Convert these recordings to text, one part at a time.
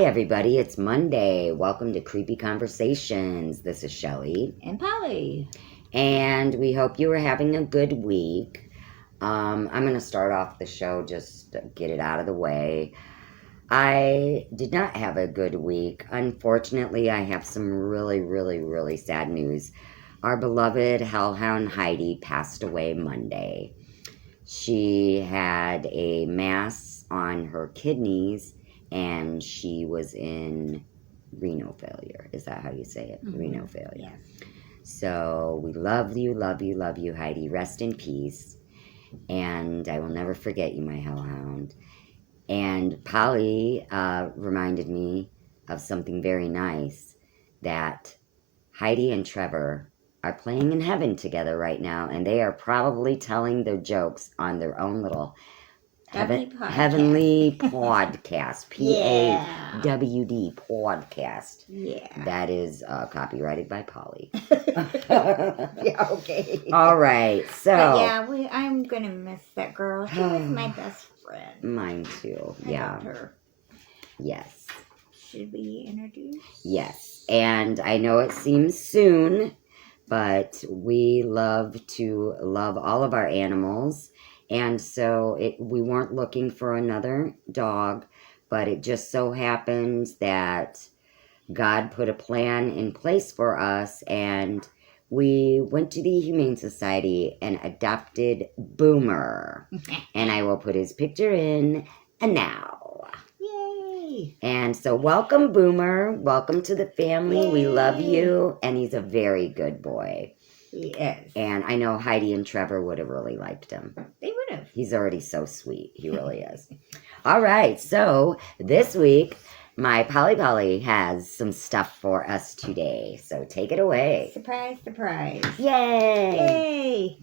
Hi, everybody. It's Monday. Welcome to Creepy Conversations. This is Shelley. And Polly. And we hope you are having a good week. I'm going to start off the show, just to get it out of the way. I did not have a good week. Unfortunately, I have some really sad news. Our beloved hellhound Heidi passed away Monday. She had a mass on her kidneys and she was in renal failure. Is that how you say it? Mm-hmm. Renal failure. Yes. So we love you, Heidi. Rest in peace. And I will never forget you, my hellhound. And Polly reminded me of something very nice, that Heidi and Trevor are playing in heaven together right now, and they are probably telling their jokes on their own little heavenly podcast. PAWD podcast. Yeah. That is copyrighted by Polly. Yeah, okay. All right, so. But yeah, I'm going to miss that girl. She was my best friend. Mine too, I yeah. loved her. Yes. Should we introduce? Yes, and I know it seems soon, but we love all of our animals, and so we weren't looking for another dog, but it just so happens that God put a plan in place for us, and we went to the Humane Society and adopted Boomer, and I will put his picture in now. And so welcome, Boomer. Welcome to the family. Yay. We love you. And he's a very good boy. Yes. And I know Heidi and Trevor would have really liked him. They would have. He's already so sweet. He really is. All right. So this week, my Polly has some stuff for us today. So take it away. Surprise, surprise. Yay. Yay.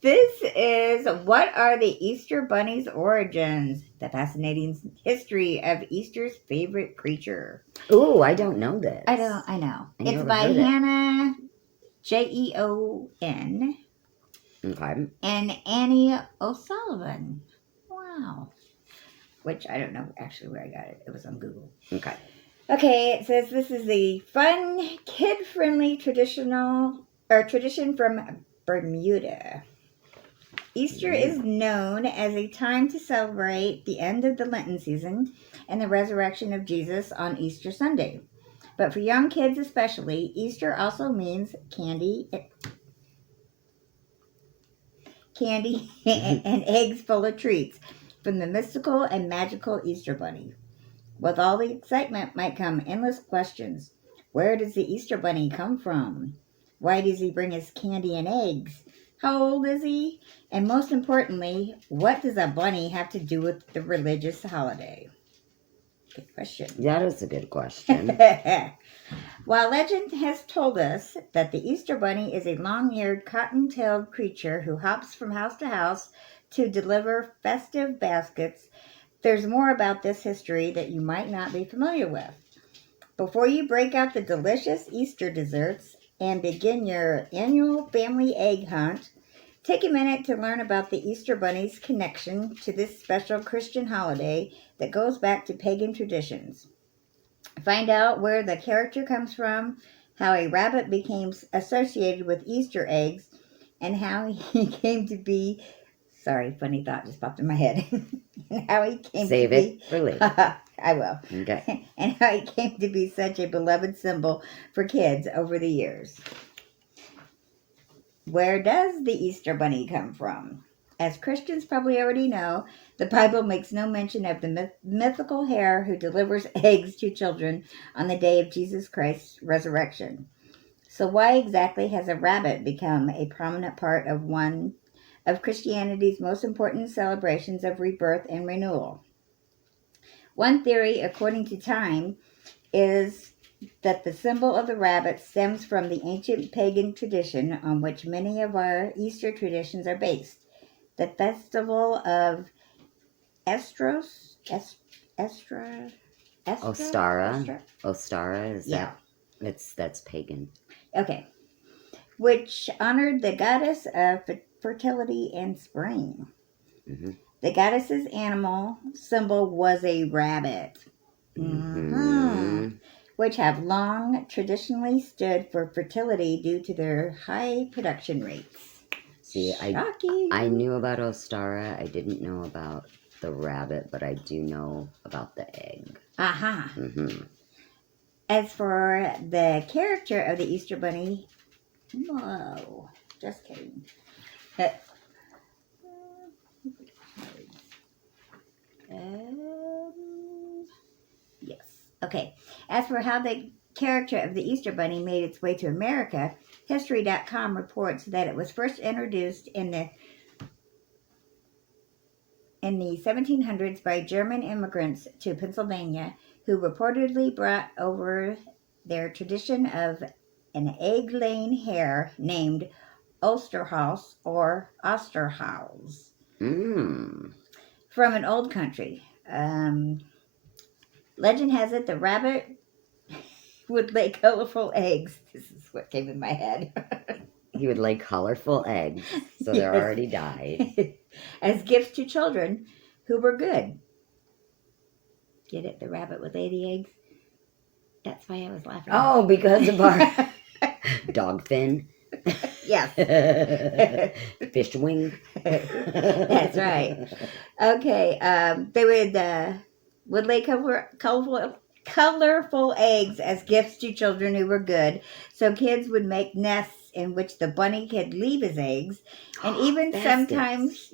This is What Are the Easter Bunny's Origins? The fascinating history of Easter's favorite creature. Ooh, I don't know this. I know. It's by Hannah Jeon. Okay. And Annie O'Sullivan. Wow. Which I don't know actually where I got it. It was on Google. Okay. Okay, it says this is the fun, kid-friendly tradition from Bermuda. Easter is known as a time to celebrate the end of the Lenten season and the resurrection of Jesus on Easter Sunday. But for young kids especially, Easter also means candy and eggs full of treats from the mystical and magical Easter Bunny. With all the excitement might come endless questions. Where does the Easter Bunny come from? Why does he bring us candy and eggs? How old is he? And most importantly, what does a bunny have to do with the religious holiday? Good question. That is a good question. While legend has told us that the Easter Bunny is a long-eared, cotton-tailed creature who hops from house to house to deliver festive baskets, there's more about this history that you might not be familiar with. Before you break out the delicious Easter desserts and begin your annual family egg hunt, take a minute to learn about the Easter Bunny's connection to this special Christian holiday that goes back to pagan traditions. Find out where the character comes from, how a rabbit became associated with Easter eggs, and how he came to be... Sorry, funny thought just popped in my head. And how he came Save to it be... for later. I will. Okay. And how he came to be such a beloved symbol for kids over the years. Where does the Easter Bunny come from? As Christians probably already know, the Bible makes no mention of the mythical hare who delivers eggs to children on the day of Jesus Christ's resurrection. So why exactly has a rabbit become a prominent part of one of Christianity's most important celebrations of rebirth and renewal? One theory, according to Time, is that the symbol of the rabbit stems from the ancient pagan tradition on which many of our Easter traditions are based. The festival of Ostara, is that? That's pagan. Okay. Which honored the goddess of fertility and spring. Mm-hmm. The goddess's animal symbol was a rabbit, Mm-hmm. which have long traditionally stood for fertility due to their high production rates. See, Shocking. I knew about Ostara. I didn't know about the rabbit, but I do know about the egg. Aha. Mm-hmm. As for the character of the Easter Bunny, whoa, just kidding. Yes. Okay. As for how the character of the Easter Bunny made its way to America, History.com reports that it was first introduced in the 1700s by German immigrants to Pennsylvania, who reportedly brought over their tradition of an egg-laying hare named Osterhaus or Osterhaus Mm. from an old country. Legend has it the rabbit would lay colorful eggs. This is what came in my head. He would lay colorful eggs, so they're Yes. already dyed. As gifts to children who were good. Get it? The rabbit would lay the eggs. That's why I was laughing. Oh, because of our dog fin. Yes. Fish wing. That's right. Okay. They would lay colorful eggs as gifts to children who were good. So kids would make nests in which the bunny could leave his eggs, and even sometimes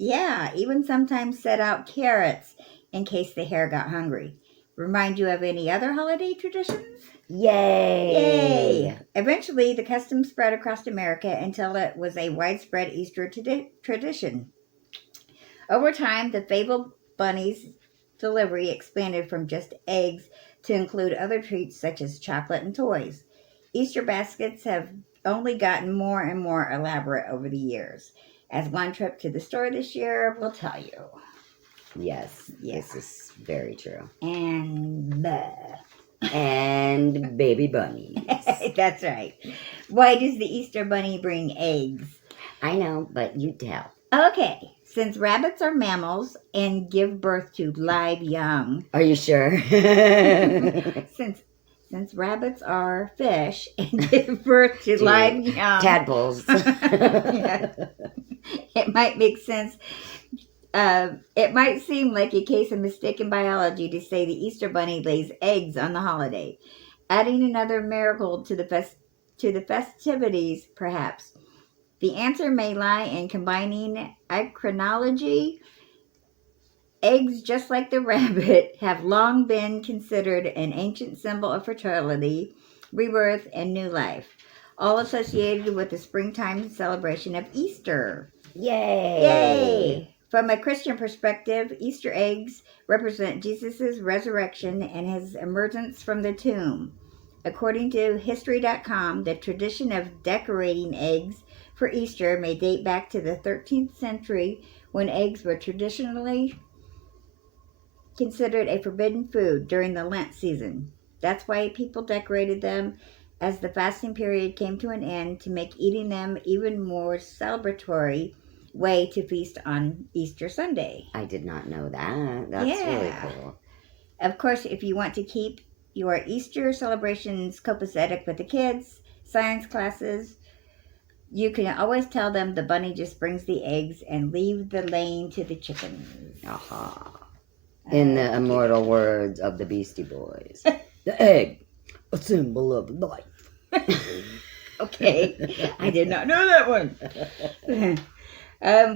set out carrots in case the hare got hungry. Remind you of any other holiday traditions? Yay! Yay! Eventually, the custom spread across America until it was a widespread Easter tradition. Over time, the fabled bunny's delivery expanded from just eggs to include other treats such as chocolate and toys. Easter baskets have only gotten more and more elaborate over the years, as one trip to the store this year will tell you. Yes, Yeah. this is very true. And And baby bunnies. That's right. Why does the Easter bunny bring eggs? I know, but you tell. Okay, since rabbits are mammals and give birth to live young. Are you sure? Since rabbits are fish and give birth to live young tadpoles. Yeah. It might make sense. It might seem like a case of mistaken biology to say the Easter bunny lays eggs on the holiday, adding another miracle to the festivities, perhaps. The answer may lie in combining ichronology. Eggs, just like the rabbit, have long been considered an ancient symbol of fertility, rebirth, and new life, all associated with the springtime celebration of Easter. Yay! Yay! From a Christian perspective, Easter eggs represent Jesus' resurrection and his emergence from the tomb. According to History.com, the tradition of decorating eggs for Easter may date back to the 13th century, when eggs were traditionally considered a forbidden food during the Lent season. That's why people decorated them as the fasting period came to an end, to make eating them even more celebratory way to feast on Easter Sunday. I did not know that. That's really cool. Of course, if you want to keep your Easter celebrations copacetic with the kids, science classes, you can always tell them the bunny just brings the eggs and leave the laying to the chickens. Aha. In the immortal words of the Beastie Boys. The egg, a symbol of life. Okay, I did not know that one.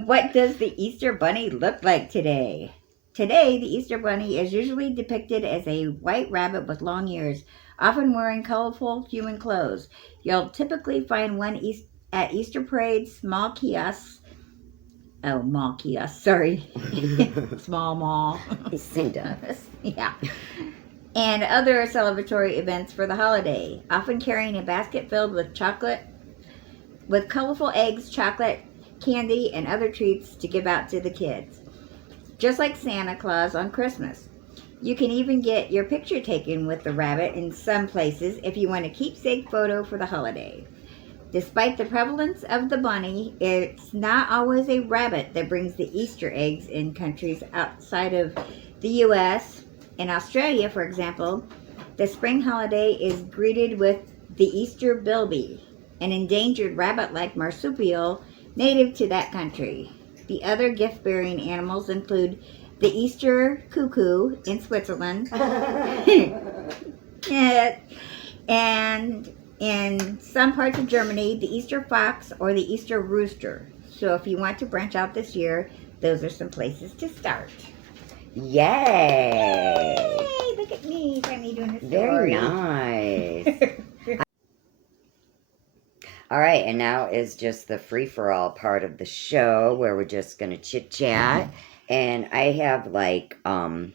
What does the Easter bunny look like today? Today, the Easter bunny is usually depicted as a white rabbit with long ears, often wearing colorful human clothes. You'll typically find one at Easter parades, mall kiosks, sorry. Small mall. Same does. Yeah. And other celebratory events for the holiday, often carrying a basket filled with colorful eggs, chocolate, candy, and other treats to give out to the kids. Just like Santa Claus on Christmas. You can even get your picture taken with the rabbit in some places if you want a keepsake photo for the holiday. Despite the prevalence of the bunny, it's not always a rabbit that brings the Easter eggs in countries outside of the U.S. In Australia, for example, the spring holiday is greeted with the Easter bilby, an endangered rabbit-like marsupial native to that country. The other gift-bearing animals include the Easter cuckoo in Switzerland, and in some parts of Germany, the Easter fox or the Easter rooster. So if you want to branch out this year, those are some places to start. Yay! Yay! Look at me finally doing a story. Very nice. All right, and now is just the free-for-all part of the show where we're just going to chit-chat. And I have like 3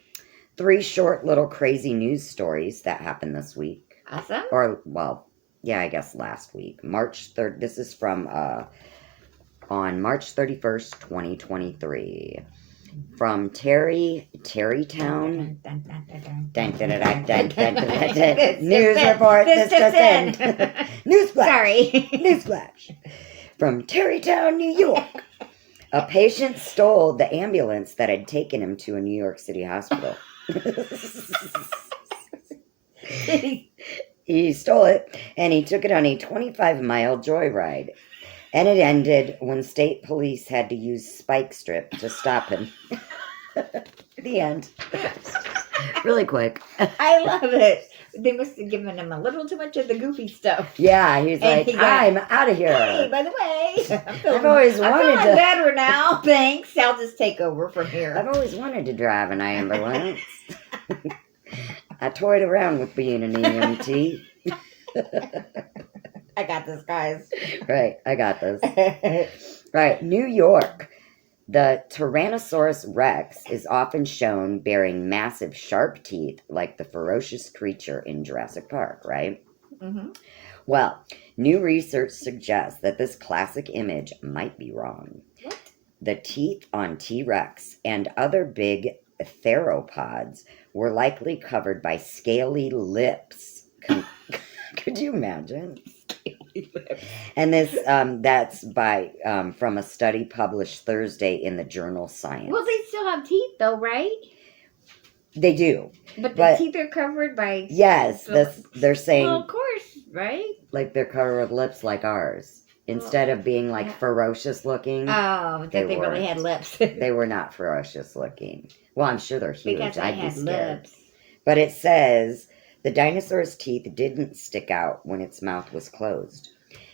short little crazy news stories that happened this week. Awesome. Or, well, yeah, I guess last week. March 3rd. This is from on March 31st, 2023. From Terrytown. News report. This just in. Newsflash. Sorry. Newsflash. From Terrytown, New York. A patient stole the ambulance that had taken him to a New York City hospital. He stole it, and he took it on a 25-mile joyride. And it ended when state police had to use spike strip to stop him. The end. Really quick. I love it. They must have given him a little too much of the goofy stuff. Yeah, he's And like, I'm out of here. Hey, by the way, I've always I'm wanted feeling to. better now. Thanks. I'll just take over from here. I've always wanted to drive an ambulance. I toyed around with being an EMT. I got this, guys. Right, I got this. Right, New York. The Tyrannosaurus Rex is often shown bearing massive sharp teeth like the ferocious creature in Jurassic Park, right? Mm-hmm. Well, new research suggests that this classic image might be wrong. What? The teeth on T-Rex and other big theropods were likely covered by scaly lips. Could you imagine? And this, that's by from a study published Thursday in the journal Science. Well, they still have teeth, though, right? They do. But the teeth are covered by... Yes, they're saying... Well, of course, right? Like they're covered with lips like ours. Instead of being like ferocious looking. Oh, they really had lips. They were not ferocious looking. Well, I'm sure they're huge. Because they I'd be had scared. lips. But it says the dinosaur's teeth didn't stick out when its mouth was closed.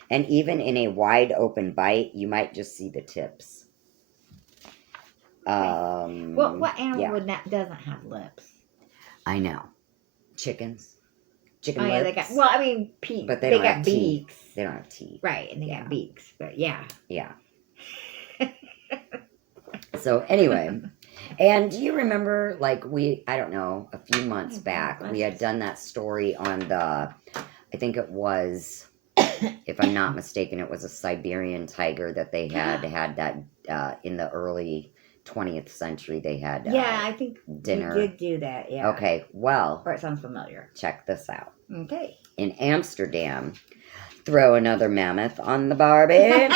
And even in a wide open bite, you might just see the tips. Well, what animal doesn't have lips? I know. Chickens. Chicken yeah, lips. they got. Well, I mean, but they got beaks. Teeth. They don't have teeth. Right, and they got beaks. But yeah. Yeah. So anyway, and do you remember, like I don't know, a few months back, we had done that story on I think it was, if I'm not mistaken, it was a Siberian tiger that they had that in the early 20th century they had I think dinner. We did do that, yeah. Okay, well. Or it sounds familiar. Check this out. Okay. In Amsterdam, throw another mammoth on the barbie.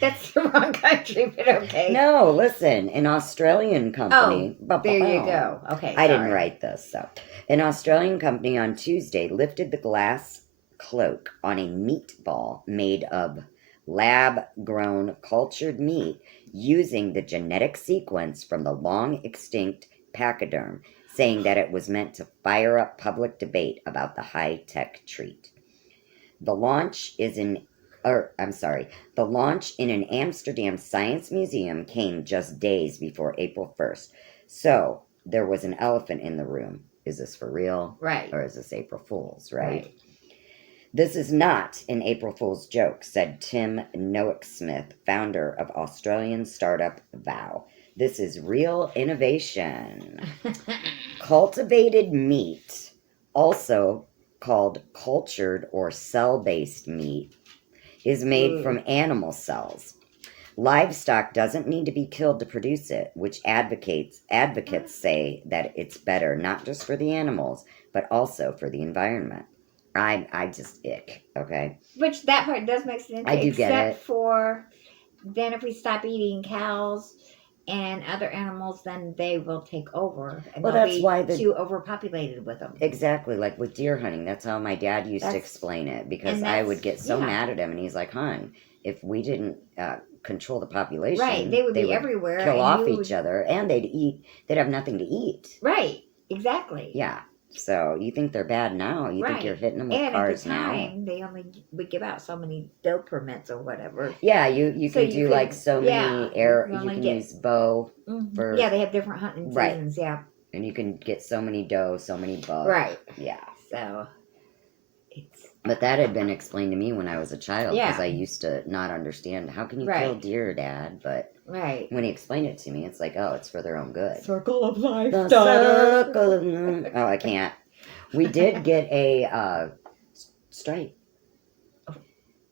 That's the wrong country, but okay. No, listen, an Australian company. Oh, there you go. Okay, I didn't write this, so. An Australian company on Tuesday lifted the glass cloak on a meatball made of lab-grown cultured meat using the genetic sequence from the long-extinct pachyderm, saying that it was meant to fire up public debate about the high-tech treat. The launch in an Amsterdam science museum came just days before April 1st. So there was an elephant in the room. Is this for real? Right. Or is this April Fool's, right? This is not an April Fool's joke, said Tim Noack-Smith, founder of Australian startup Vow. This is real innovation. Cultivated meat, also called cultured or cell-based meat, is made from animal cells. Livestock doesn't need to be killed to produce it, which advocates say that it's better not just for the animals, but also for the environment. I just ick. Okay, Which that part does make sense. I do get except it. for then if we stop eating cows and other animals, then they will take over, and Well, they'll that's be why too overpopulated with them. exactly like with deer hunting. That's how my dad used to That's- explain it because and I that's- would get so yeah. mad at him, and he's like, "Hon, if we didn't control the population, Right, they would be everywhere, kill and off you each other, and they'd have nothing to eat." Right, exactly. Yeah. So you think they're bad now? You think Right. you're hitting them with And cars at the now? time, they only would give out so many doe permits or whatever. Yeah, you So can do like so many air. You only can get- use bow for Yeah, they have different hunting Right. seasons. Yeah, and you can get so many doe, so many bucks. right. Yeah. So it's But that had been explained to me when I was a child because Yeah. I used to not understand how can you Right. kill deer, Dad? But right. when he explained it to me, it's like, oh, it's for their own good. Circle of life, The daughter. circle of life. Oh, I can't. We did get a stripe.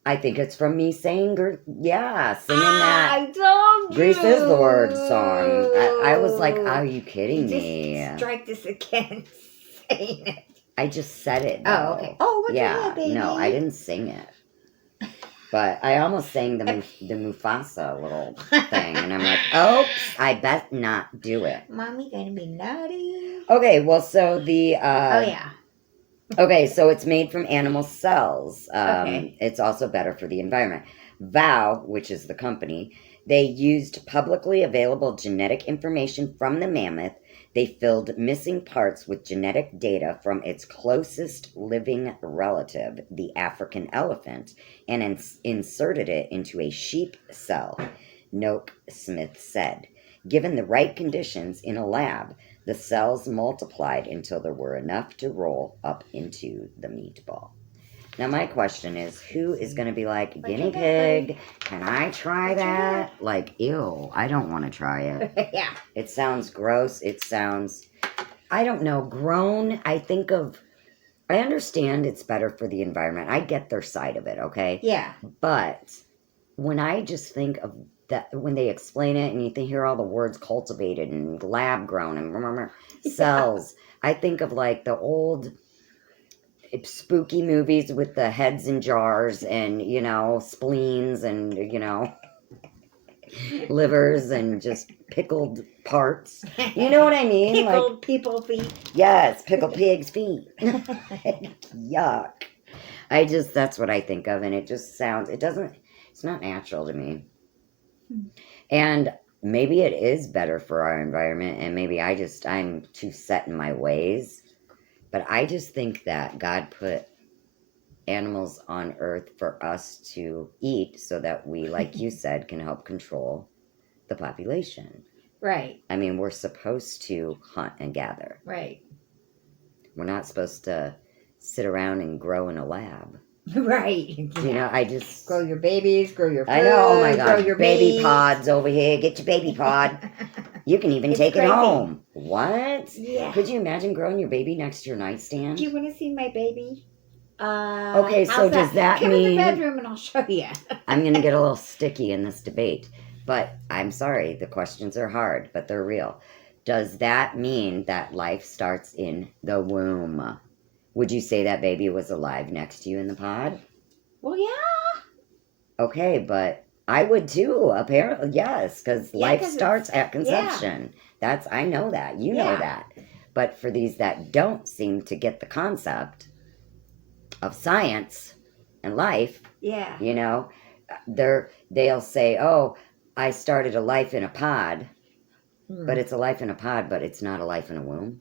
I think it's from me saying, singing that. I told you. Grease is the word song. I was like, are you kidding You me? just strike this again, saying it. I just said it. Oh, though. okay. Oh, what Yeah, you had, baby? no, I didn't sing it. But I almost sang the Mufasa little thing. And I'm like, oops, I bet not do it. Mommy gonna be naughty. Okay, well, so the... Oh, yeah. Okay, so it's made from animal cells. Okay. It's also better for the environment. Vow, which is the company, they used publicly available genetic information from the mammoth. They filled missing parts with genetic data from its closest living relative, the African elephant, and inserted it into a sheep cell, Noak Smith said. Given the right conditions in a lab, the cells multiplied until there were enough to roll up into the meatball. Now, my question is, who is going to be like, guinea pig, can I try that? Like, ew, I don't want to try it. Yeah. It sounds gross. It sounds, I don't know, grown. I understand it's better for the environment. I get their side of it, okay? Yeah. But when I just think of that, when they explain it and you hear all the words cultivated and lab grown and cells, I think of like the old spooky movies with the heads in jars and, spleens and, livers and just pickled parts. You know what I mean? Pickled people feet. Yes, pickled pig's feet. Yuck. That's what I think of, and it just sounds, it's not natural to me. And maybe it is better for our environment, and maybe I'm too set in my ways. But I just think that God put animals on earth for us to eat so that we, like you said, can help control the population. Right. I mean, we're supposed to hunt and gather. Right. We're not supposed to sit around and grow in a lab. Right. You know, I just... Grow your babies, grow your food, I know, oh my God, grow your baby meat. pods over here. Get your baby pod. You can even take crazy. it home. What? Yeah. Could you imagine growing your baby next to your nightstand? Do you want to see my baby? Okay, so how's does that Come mean... in the bedroom and I'll show you. I'm going to get a little sticky in this debate. But I'm sorry, the questions are hard, but they're real. Does that mean that life starts in the womb? Would you say that baby was alive next to you in the pod? Well, yeah. Okay, but I would too, apparently, yes, because life starts at conception. I know that. You know that. But for these that don't seem to get the concept of science and life, they'll say, oh, I started a life in a pod, but it's a life in a pod, but it's not a life in a womb.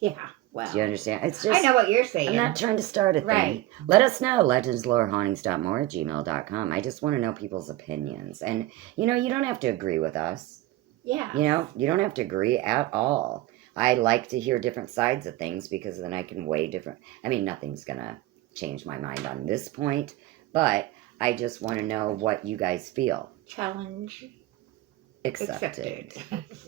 Yeah. Well, do you understand? It's just, I know what you're saying. I'm not trying to start a thing. Right. Let us know, legendslorehauntings.more@gmail.com. I just want to know people's opinions. And, you don't have to agree with us. Yeah. You don't have to agree at all. I like to hear different sides of things because then I can weigh different... I mean, nothing's going to change my mind on this point, but I just want to know what you guys feel. Challenge accepted.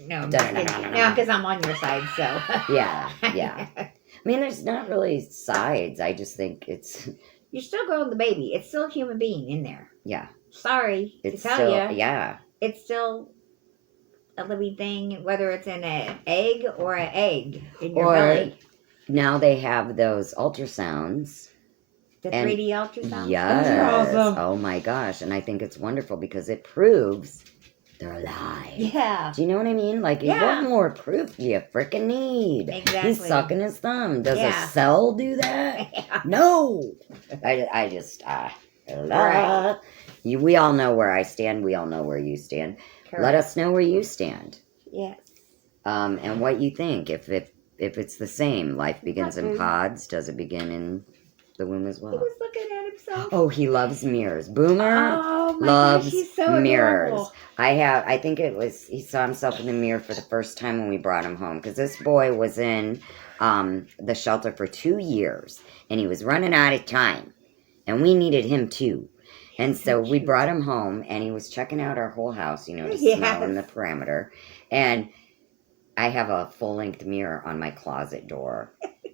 No, because I'm on your side, so. Yeah. I mean, there's not really sides. I just think it's... You're still growing the baby. It's still a human being in there. Yeah. Sorry it's to tell still, you. Yeah. It's still a living thing, whether it's in an egg or an egg in your belly. Now they have those ultrasounds The And 3D ultrasound. yes. Those are awesome. Oh my gosh. And I think it's wonderful because it proves they're alive. Yeah. Do you know what I mean? Like, Yeah. what more proof do you freaking need? Exactly. He's sucking his thumb. Does Yeah. a cell do that? Yeah. No. I just, Right. we all know where I stand. We all know where you stand. Correct. Let us know where you stand. Yes. And what you think. If it's the same, life begins in Food. pods. Does it begin in the womb as He well? was looking at himself. Oh, he loves mirrors. Boomer Oh my loves gosh, he's so mirrors. adorable. I think it was, he saw himself in the mirror for the first time when we brought him home. Because this boy was in the shelter for 2 years. And he was running out of time. And we needed him too. And so we brought him home. And he was checking out our whole house, you know, to smell in the perimeter. And I have a full-length mirror on my closet door.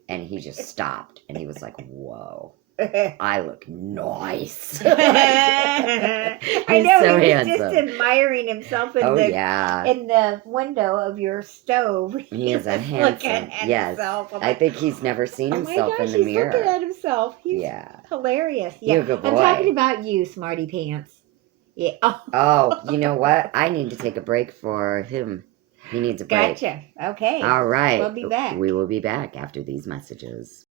And he just stopped. And he was like, whoa. I look nice. I He's know, so he was just handsome. admiring himself in Oh, the yeah. in the window of your stove. He is a was handsome. looking at Yes. himself. I'm I like, think he's never seen oh my himself gosh, in the he's mirror. looking at himself. He's Yeah. hilarious. You're Yeah, a good I'm boy. talking about you, Smarty Pants. Yeah. Oh, you know what? I need to take a break for him. He needs a break. Gotcha. Okay. All right. We'll be back. We will be back after these messages.